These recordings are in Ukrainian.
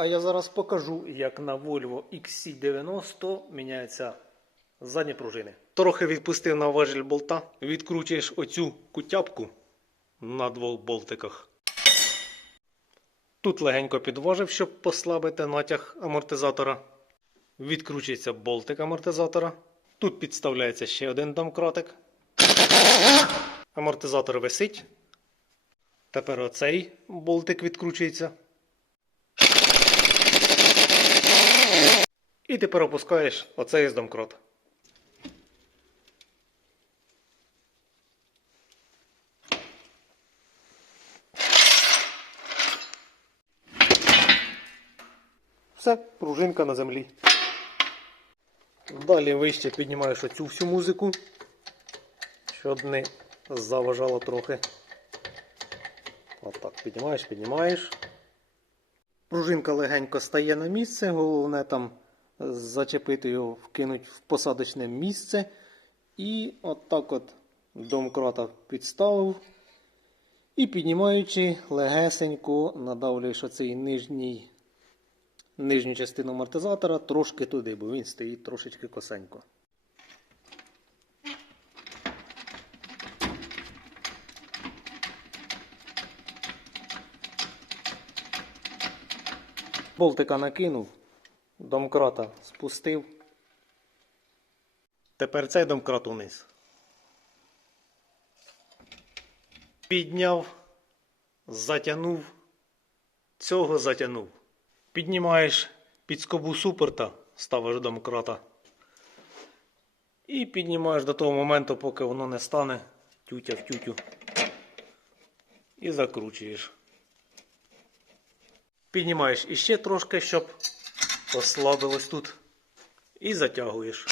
А я зараз покажу, як на Volvo XC90 міняються задні пружини. Трохи відпустив на важіль болта, відкручуєш оцю кутяпку на двох болтиках. Тут легенько підважив, щоб послабити натяг амортизатора. Відкручується болтик амортизатора. Тут підставляється ще один домкратик. Амортизатор висить. Тепер оцей болтик відкручується. І тепер опускаєш оцей з домкрат. Все, пружинка на землі. Далі вище піднімаєш оцю всю музику, щоб не заважало трохи. Отак, піднімаєш, піднімаєш. Пружинка легенько стає на місце, головне там зачепити його, вкинути в посадочне місце. І отак от домкрата підставив. І піднімаючи легесенько надавлюєш оцей нижній, нижню частину амортизатора трошки туди, бо він стоїть трошечки косенько. Болтика накинув, домкрата спустив. Тепер цей домкрат униз. Підняв, затягнув, цього затягнув. Піднімаєш під скобу супорта, ставиш домкрата. І піднімаєш до того моменту, поки воно не стане тютя в тютю. І закручуєш. Піднімаєш іще трошки, щоб ослабилось тут. І затягуєш.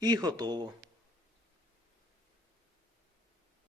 І готово.